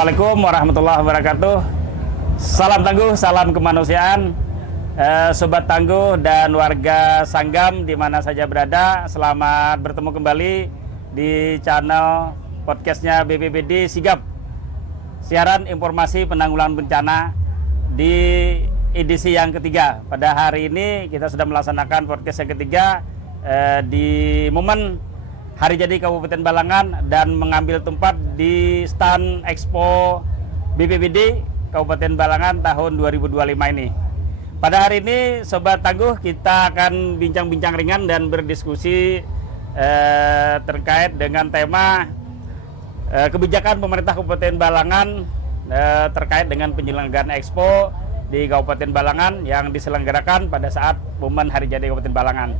Assalamualaikum warahmatullahi wabarakatuh. Salam tangguh, salam kemanusiaan, sobat tangguh dan warga Sanggam di mana saja berada. Selamat bertemu kembali di channel podcastnya BPBD Sigap. Siaran informasi penanggulangan bencana di edisi yang ketiga. Pada hari ini kita sudah melaksanakan podcast yang ketiga di momen Hari Jadi Kabupaten Balangan dan mengambil tempat di stand Expo BPBD Kabupaten Balangan tahun 2025 ini. Pada hari ini Sobat Tangguh kita akan bincang-bincang ringan dan berdiskusi terkait dengan tema kebijakan pemerintah Kabupaten Balangan terkait dengan penyelenggaraan Expo di Kabupaten Balangan yang diselenggarakan pada saat momen Hari Jadi Kabupaten Balangan.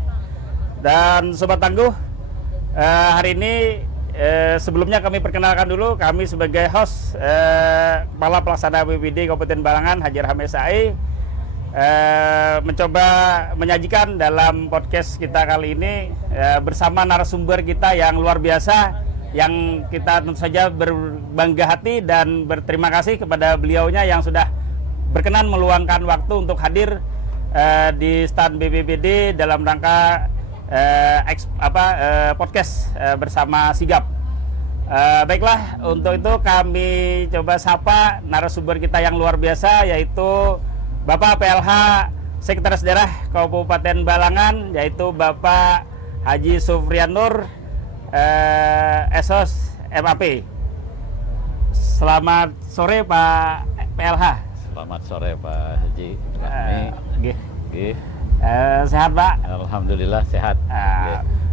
Dan Sobat Tangguh, hari ini sebelumnya kami perkenalkan dulu, kami sebagai host Kepala Pelaksana BPBD Kabupaten Balangan Haji Rahmi SAI mencoba menyajikan dalam podcast kita kali ini bersama narasumber kita yang luar biasa, yang kita tentu saja berbangga hati dan berterima kasih kepada beliaunya yang sudah berkenan meluangkan waktu untuk hadir di stand BPBD dalam rangka podcast bersama Sigap. Baiklah, untuk itu kami coba sapa narasumber kita yang luar biasa, yaitu Bapak PLH Sekretaris Daerah Kabupaten Balangan, yaitu Bapak Haji Sufrian Nur, SOS MAP. Selamat sore Pak PLH. Selamat sore Pak Haji Rahmi. Sehat Pak? Alhamdulillah sehat.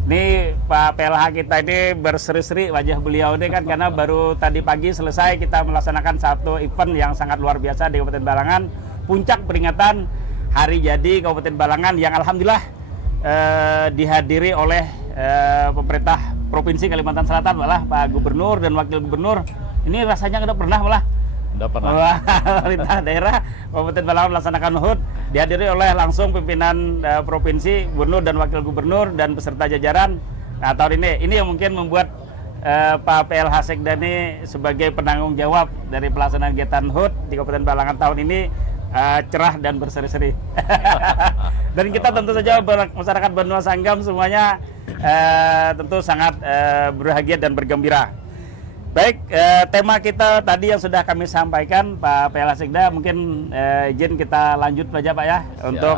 Ini Pak PLH kita ini berseri-seri wajah beliau ini kan karena baru tadi pagi selesai kita melaksanakan satu event yang sangat luar biasa di Kabupaten Balangan, puncak peringatan Hari Jadi Kabupaten Balangan yang alhamdulillah dihadiri oleh pemerintah Provinsi Kalimantan Selatan, malah Pak Gubernur dan Wakil Gubernur. Ini rasanya udah pernah malah. Udah pernah. Pemerintah daerah Kabupaten Balangan melaksanakan HUT dihadiri oleh langsung pimpinan provinsi, gubernur dan wakil gubernur dan beserta jajaran. Nah, tahun ini yang mungkin membuat Pak PLH Sekda ini sebagai penanggung jawab dari pelaksanaan kegiatan HUT di Kabupaten Balangan tahun ini cerah dan berseri-seri. Dan kita tentu saja masyarakat Benua Sanggam semuanya tentu sangat berbahagia dan bergembira. Baik, tema kita tadi yang sudah kami sampaikan Pak PLH Sekda, mungkin izin kita lanjut saja Pak ya. Siap. Untuk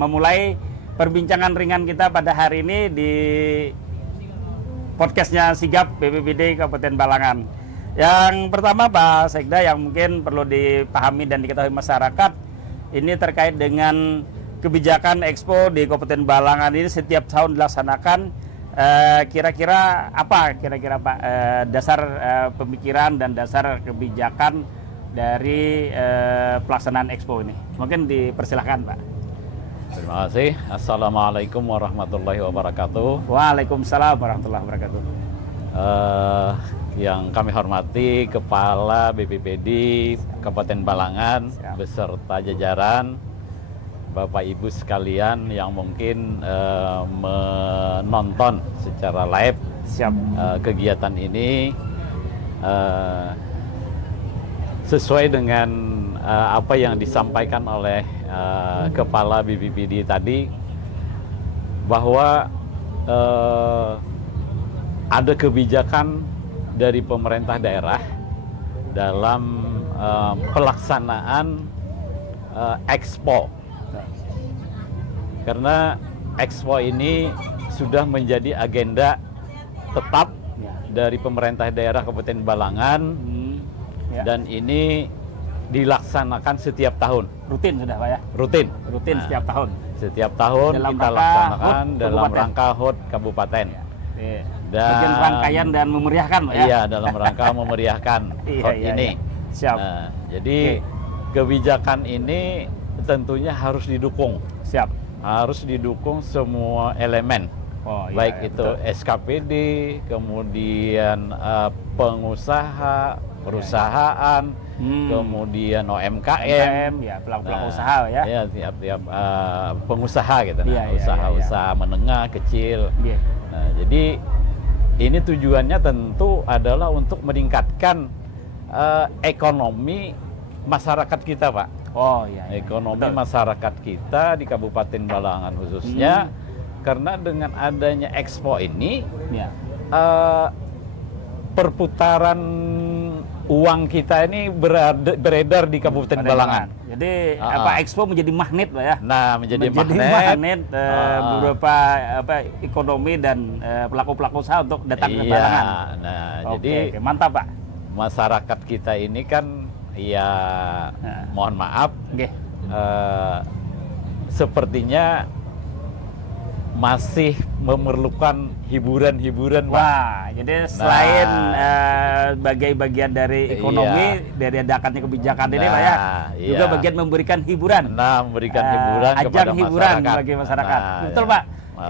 memulai perbincangan ringan kita pada hari ini di podcastnya Sigap BPBD Kabupaten Balangan. Yang pertama Pak Sekda yang mungkin perlu dipahami dan diketahui masyarakat, ini terkait dengan kebijakan Expo di Kabupaten Balangan ini setiap tahun dilaksanakan. Kira-kira apa Pak dasar pemikiran dan dasar kebijakan dari pelaksanaan Expo ini? Mungkin dipersilahkan Pak. Terima kasih. Assalamualaikum warahmatullahi wabarakatuh. Waalaikumsalam warahmatullahi wabarakatuh. Yang kami hormati Kepala BPBD Kabupaten Balangan. Siap. Beserta jajaran, Bapak Ibu sekalian yang mungkin menonton secara live. Siap. Kegiatan ini sesuai dengan apa yang disampaikan oleh Kepala BPBD tadi, bahwa ada kebijakan dari pemerintah daerah dalam pelaksanaan Expo. Karena Expo ini sudah menjadi agenda tetap dari pemerintah daerah Kabupaten Balangan, dan ini dilaksanakan setiap tahun. Rutin sudah Pak ya? Rutin. Nah, setiap tahun. Setiap tahun dalam kita laksanakan dalam rangka HUT Kabupaten. Dan rangkaian dan memeriahkan Pak ya? Iya, dalam rangka memeriahkan HUT ini. Siap. Nah, jadi kebijakan ini tentunya harus didukung. Siap. Harus didukung semua elemen, baik itu betul. SKPD, kemudian pengusaha, perusahaan, kemudian OMKM, pelaku-pelaku usaha ya. Ya, tiap pengusaha gitu, usaha menengah, kecil. Nah, jadi ini tujuannya tentu adalah untuk meningkatkan ekonomi masyarakat kita, Pak. Oh iya. Ekonomi betul. masyarakat kita di Kabupaten Balangan khususnya, karena dengan adanya Expo ini, Ya. perputaran uang kita ini beredar di Kabupaten Balangan. Jadi Expo menjadi magnet, Pak ya. Nah, menjadi magnet beberapa ekonomi dan pelaku-pelaku usaha untuk datang ke Balangan. Nah, Oke, jadi mantap, Pak. masyarakat kita ini kan ya mohon maaf, Oke. sepertinya masih memerlukan hiburan-hiburan, Pak. Wah, jadi selain sebagai bagian dari ekonomi, dari adakannya kebijakan ini, Pak ya, juga bagian memberikan hiburan. Nah, memberikan hiburan ajang kepada hiburan masyarakat. bagi masyarakat. Nah, Betul, ya. Pak.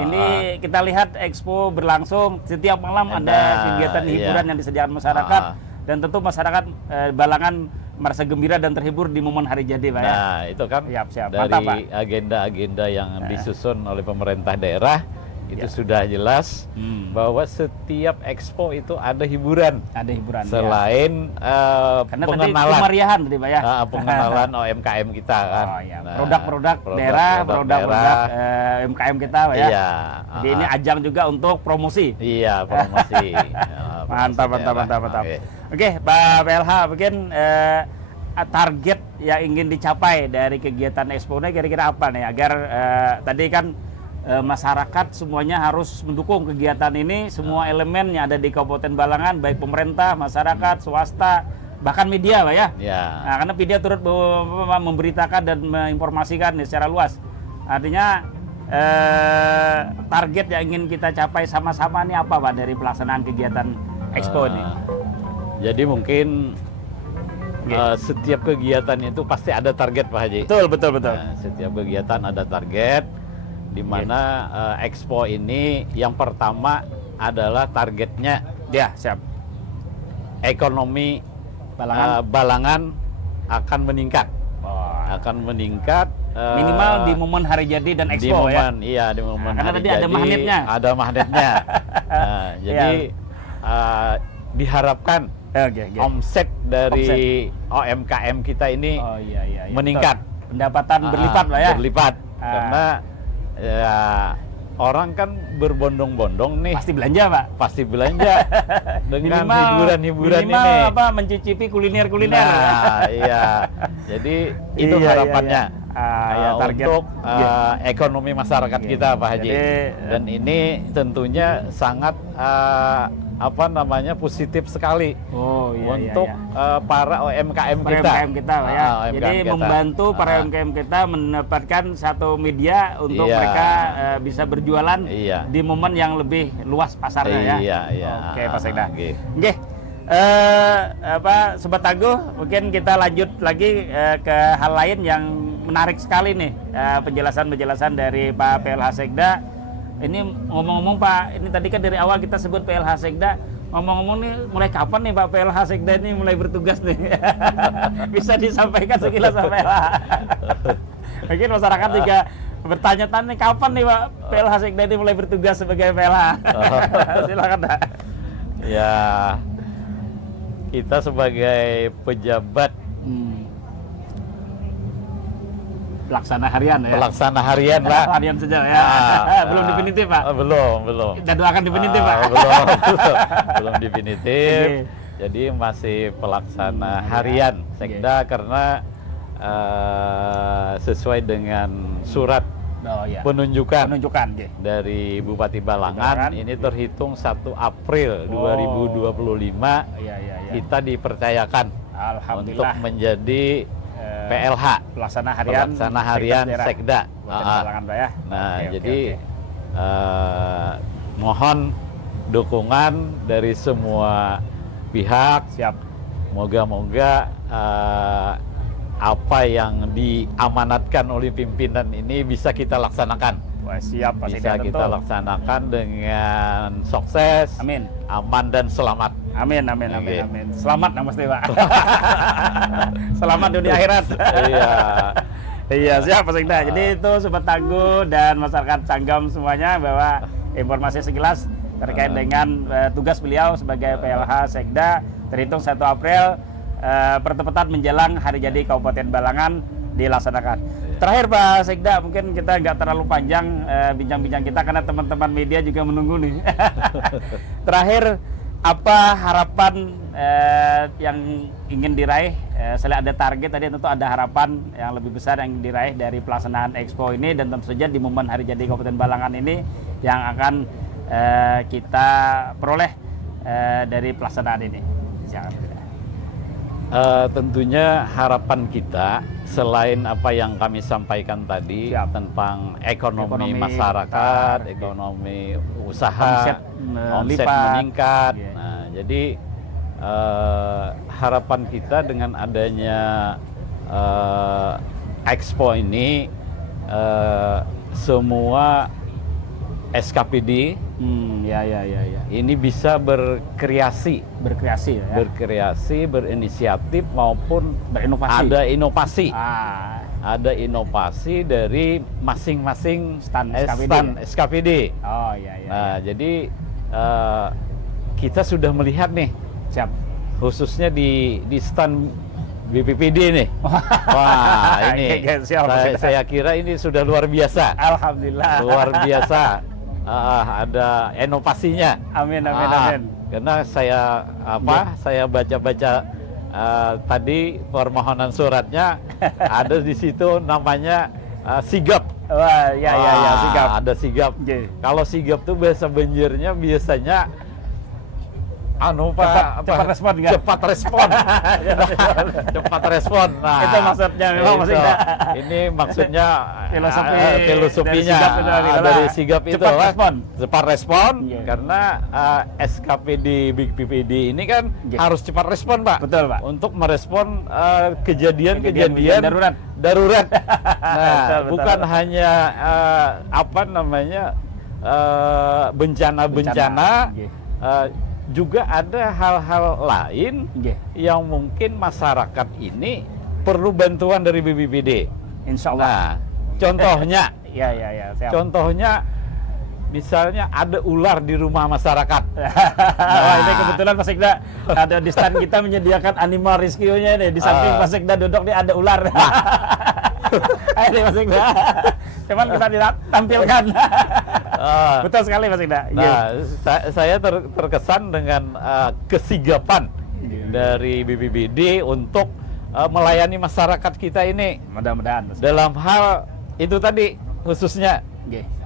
Ini kita lihat Expo berlangsung, setiap malam ada kegiatan hiburan yang disediakan masyarakat, dan tentu masyarakat Balangan merasa gembira dan terhibur di momen hari jadi, Pak ya. Nah, itu kan Siap. dari Mantap, Pak. agenda-agenda yang disusun oleh pemerintah daerah, itu sudah jelas bahwa setiap Expo itu ada hiburan. Ada hiburan. Selain Karena pengenalan, tadi kemeriahan tadi, Pak ya. pengenalan OMKM kita kan. Oh iya, Nah, produk-produk daerah, produk-produk UMKM kita, Pak ya. Iya. Jadi ini ajang juga untuk promosi. Iya, promosi. Mantap. Oke, Pak PLH, mungkin target yang ingin dicapai dari kegiatan Expo ini kira-kira apa nih? Agar tadi kan masyarakat semuanya harus mendukung kegiatan ini, semua elemen yang ada di Kabupaten Balangan, baik pemerintah, masyarakat, swasta, bahkan media, Pak ya. Ya. Nah, karena media turut memberitakan dan menginformasikan secara luas. Artinya target yang ingin kita capai sama-sama ini apa, Pak, dari pelaksanaan kegiatan Expo ini? Jadi mungkin setiap kegiatan itu pasti ada target, Pak Haji. Betul. Nah, setiap kegiatan ada target, di mana Expo ini yang pertama adalah targetnya Ya, siap. ekonomi Balangan. Balangan akan meningkat. Oh, Akan meningkat minimal di momen hari jadi dan di Expo ya. momen, iya, di momen Karena hari tadi ada jadi, magnetnya. ada magnetnya. Nah, jadi diharapkan Oke. omset dari OMKM kita ini Oh iya. meningkat. Betul. Pendapatan berlipat, Pak ya. Berlipat. Karena ya, orang kan berbondong-bondong nih. Pasti belanja, Pak. Pasti belanja dengan hiburan-hiburan ini. Minimal mencicipi kuliner. Nah, iya. Jadi itu harapannya. Target untuk ekonomi masyarakat kita, Pak Haji. Jadi, dan ini tentunya sangat positif sekali untuk para UMKM kita. UMKM kita, Pak ya. Jadi membantu para UMKM kita mendapatkan satu media untuk mereka bisa berjualan di momen yang lebih luas pasarnya ya. Oke, Pak Sekda. Oke. Sobat Tangguh, mungkin kita lanjut lagi ke hal lain yang menarik sekali nih, penjelasan-penjelasan dari Pak PLH Sekda. Ini ngomong-ngomong, Pak, ini tadi kan dari awal kita sebut PLH Sekda. Ngomong-ngomong nih, mulai kapan nih Pak PLH Sekda ini mulai bertugas nih? Bisa disampaikan sekilas Pak PLH. Mungkin masyarakat juga bertanya-tanya kapan nih Pak PLH Sekda ini mulai bertugas sebagai PLH. Silakan, Pak. Ya, kita sebagai pejabat pelaksana harian ya. Pelaksana harian, Pak. Harian saja ya. Belum definitif, Pak. Belum. Jadwalkan definitif, Pak. Belum definitif. Jadi masih pelaksana harian Sekda karena sesuai dengan surat penunjukan dari Bupati Balangan ini terhitung 1 April 2025 kita dipercayakan untuk menjadi PLH, pelaksana harian Sekda. Jadi mohon dukungan dari semua pihak. Moga-moga apa yang diamanatkan oleh pimpinan ini bisa kita laksanakan. Bisa kita laksanakan dengan sukses, aman dan selamat. Amin. Selamat yang pasti, Pak. Selamat dunia akhirat. Iya, siap Pak Sekda. Jadi itu Sobat Tangguh dan masyarakat Sanggam semuanya bahwa informasi sekilas terkait dengan tugas beliau sebagai PLH Sekda terhitung 1 April pertepatan menjelang hari jadi Kabupaten Balangan dilaksanakan. Terakhir Pak Sekda, mungkin kita nggak terlalu panjang bincang-bincang kita karena teman-teman media juga menunggu nih. Terakhir, apa harapan yang ingin diraih? Selain ada target tadi, tentu ada harapan yang lebih besar yang diraih dari pelaksanaan Expo ini, dan tentu saja di momen hari jadi Kabupaten Balangan ini yang akan kita peroleh dari pelaksanaan ini. Tentunya harapan kita selain apa yang kami sampaikan tadi tentang ekonomi masyarakat, ekonomi usaha, omset meningkat. Nah, jadi harapan kita dengan adanya Expo ini semua SKPD ini bisa berkreasi ya. Berkreasi, berinisiatif maupun berinovasi. Ada inovasi dari masing-masing stand SKPD. Nah, jadi kita sudah melihat nih, khususnya di stand BPPD nih. Wah, ini saya kira ini sudah luar biasa. Alhamdulillah. Luar biasa. Ada inovasinya. Amin. Karena saya saya baca-baca tadi permohonan suratnya ada di situ namanya sigap. Wah, sigap. Ada sigap. Kalau sigap tuh bahasa Banjarnya biasanya cepat respon kan? Cepat respon. Nah, itu maksudnya memang maksudnya. Ini maksudnya filosofinya dari sigap itu cepat respon. Karena SKPD BPPD ini kan harus cepat respon, Pak. Betul, Pak. Untuk merespon kejadian darurat. Nah, bukan hanya bencana. Juga ada hal-hal lain yang mungkin masyarakat ini perlu bantuan dari BPBD. Insya Allah. Nah, contohnya, siap. Contohnya, misalnya ada ular di rumah masyarakat. Ini kebetulan Pak Sekda ada di stand kita menyediakan animal rescue-nya nih. Di samping Pak Sekda duduk nih ada ular. Ini Pak Sekda. Cuman kita tidak tampilkan. Betul sekali Mas Sekda. Nah, saya terkesan dengan kesigapan dari BPBD untuk melayani masyarakat kita ini. Mudah-mudahan dalam hal itu tadi khususnya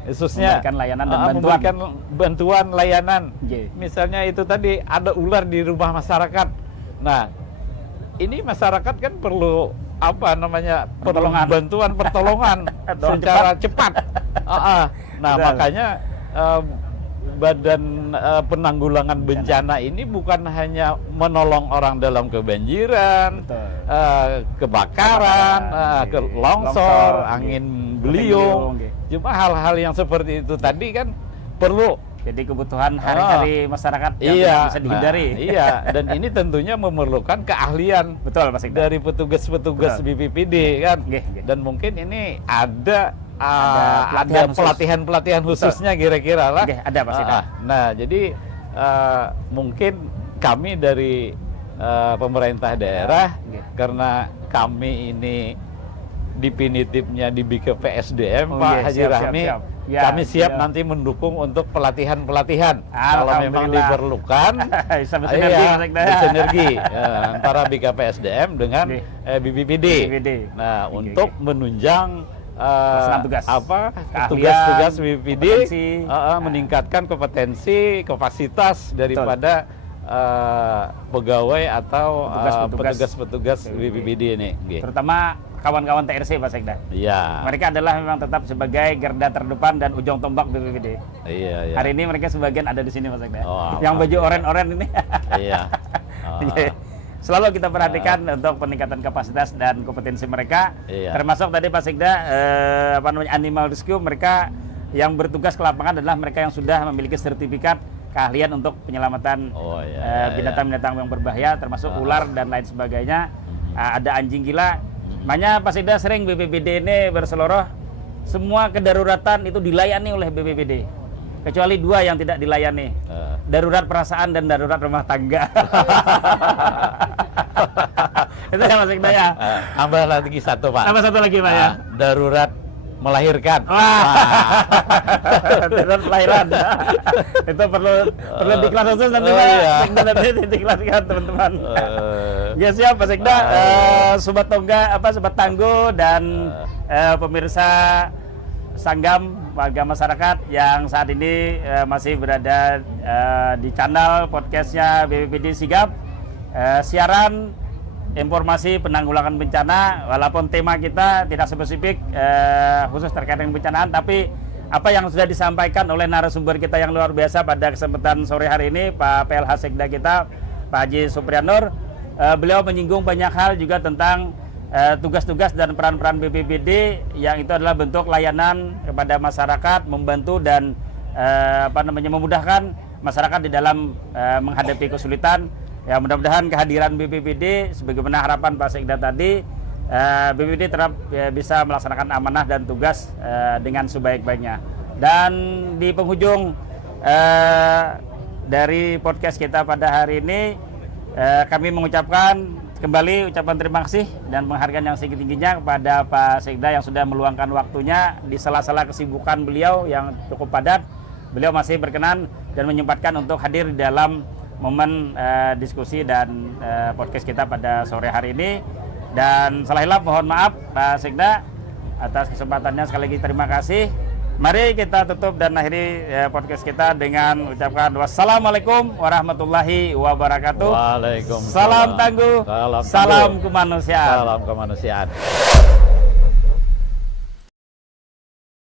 memberikan layanan dan memberikan bantuan layanan. Misalnya itu tadi ada ular di rumah masyarakat. Nah, ini masyarakat kan perlu bantuan pertolongan secara cepat. Nah, makanya Badan Penanggulangan Bencana ini bukan hanya menolong orang dalam kebanjiran, kebakaran, longsor, angin beliung. Cuma hal-hal yang seperti itu tadi kan perlu. Jadi kebutuhan hari-hari masyarakat yang bisa dihindari. Dan ini tentunya memerlukan keahlian. Betul, Pak Sekda. Dari petugas-petugas BPPD kan. Dan mungkin ini ada pelatihan khususnya kira-kira lah. Ada Pak Sekda. Nah, jadi mungkin kami dari pemerintah daerah, karena kami ini definitifnya di BKPSDM, Pak Haji Rahmi, kami siap nanti mendukung untuk pelatihan-pelatihan kalau memang diperlukan. Bersinergi antara BKPSDM dengan BPPD. Nah, untuk menunjang tugas-tugas BPPD, meningkatkan kompetensi, kapasitas daripada pegawai atau petugas-petugas BPBD ini. Terutama kawan-kawan TRC, Pak Sekda. Iya. Mereka adalah memang tetap sebagai garda terdepan dan ujung tombak BPBD. Iya. Hari ini mereka sebagian ada di sini, Pak Sekda. Oh, yang baju oren-oren ini. Iya. Selalu kita perhatikan untuk peningkatan kapasitas dan kompetensi mereka. Termasuk tadi Pak Sekda, animal rescue, mereka yang bertugas ke lapangan adalah mereka yang sudah memiliki sertifikat keahlian untuk penyelamatan binatang-binatang yang berbahaya, termasuk ular dan lain sebagainya. Ada anjing gila. Makanya Pak Sekda sering BPBD ini berseloroh, semua kedaruratan itu dilayani oleh BPBD. Kecuali 2 yang tidak dilayani. Darurat perasaan dan darurat rumah tangga. Itu ya Pak Sekda ya. Tambah lagi satu Pak. Tambah satu lagi Pak ya. Darurat melahirkan. Wah. Darurat kelahiran. Itu perlu diklat khusus nanti Pak. Iya. Sekda nanti diklatkan teman-teman. Ya siap Pak Sekda. Sobat Tongga Sobat Tangguh dan pemirsa Sanggam, warga masyarakat yang saat ini masih berada di channel podcastnya BPBD Sigap, siaran informasi penanggulangan bencana, walaupun tema kita tidak spesifik khusus terkait dengan bencanaan, tapi apa yang sudah disampaikan oleh narasumber kita yang luar biasa pada kesempatan sore hari ini, Pak PLH Sekda kita, Pak Haji Supriyanur, beliau menyinggung banyak hal juga tentang tugas-tugas dan peran-peran BPBD yang itu adalah bentuk layanan kepada masyarakat, membantu dan memudahkan masyarakat di dalam menghadapi kesulitan. Ya, mudah-mudahan kehadiran BPBD sebagaimana harapan Pak Sekda tadi, BPBD tetap bisa melaksanakan amanah dan tugas dengan sebaik-baiknya. Dan di penghujung dari podcast kita pada hari ini, kami mengucapkan kembali ucapan terima kasih dan penghargaan yang setinggi-tingginya kepada Pak Sekda yang sudah meluangkan waktunya di sela-sela kesibukan beliau yang cukup padat. Beliau masih berkenan dan menyempatkan untuk hadir di dalam momen diskusi dan podcast kita pada sore hari ini. Dan salah hilap mohon maaf Pak Sekda atas kesempatannya, sekali lagi terima kasih. Mari kita tutup dan akhiri podcast kita dengan ucapkan wassalamualaikum warahmatullahi wabarakatuh. Waalaikumsalam. Salam tangguh, salam kemanusiaan. Salam kemanusiaan.